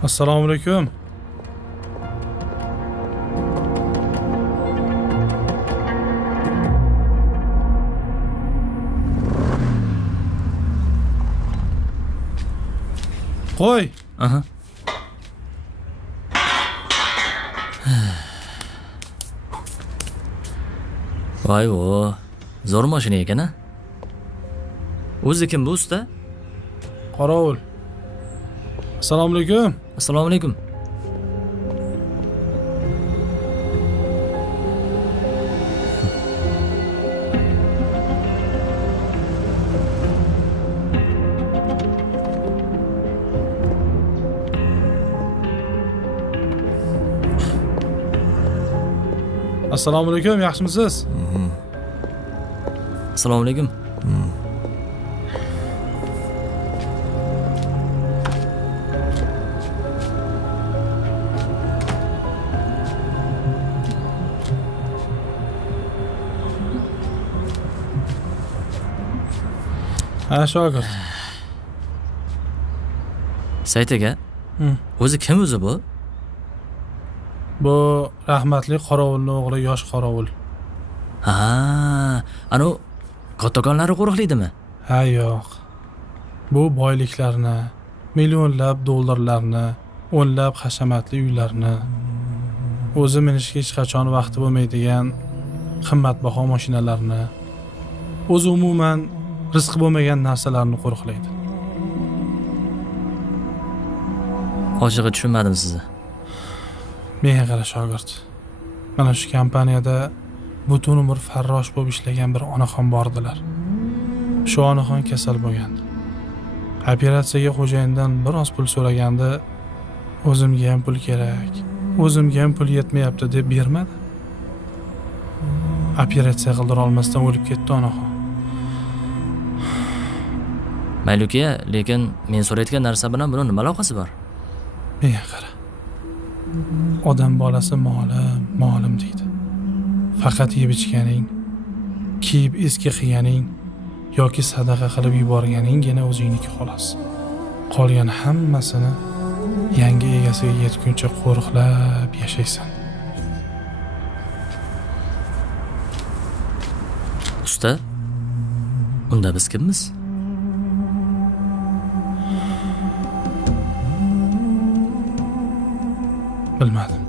Assalomu alaykum. Qo'y. Aha. Voy o, zo'r mashina ekan-a. O'zi kim bu usta? Qorovul. Assalomu alaykum. Assalomu alaykum. Assalomu alaykum, yaxshimisiz? Assalomu alaykum. Ha, shogird. Sayt aka. O'zi kim o'zi bu? Bu rahmatli qorovulning o'g'li yosh qorovul. Ha, anu kattakon qo'riqlaydimi? Ha, yo'q. Bu boyliklarni, millionlab dollarlarni, o'nlab hashamatli uylarni, o'zi minishga hech qachon vaqti bo'lmaydigan qimmatbaho mashinalarni, o'zi umuman rizqi bo'lmagan narsalarni qo'riqlaydi. Ochig'i tushunmadim sizni. Menga qara shogird. Mana shu kompaniyada butun umr farrosh bo'lib ishlagan bir onaxon bordilar. Shu onaxon kasal bo'lgandi. Operatsiyaga xo'jayindan biroz pul so'raganda, o'zimga ham pul kerak, o'zimga ham pul yetmayapti deb bermadi. Operatsiya qildira olmasdan o'lib ketdi onaxon. Mayli uka, lekin men so'rayotgan narsa bilan buning nima aloqasi bor? Menga qara. Odam bolasi molim deydi. Faqat yeb ichganing, kiyib eski qilganing yoki sadaqa qilib yuborganinggina o'zingniki xolos. Qolgan hammasini yangi egasiga yetguncha qo'riqlab yashaysan. Usta, unda biz kimmiz? Bilmadim.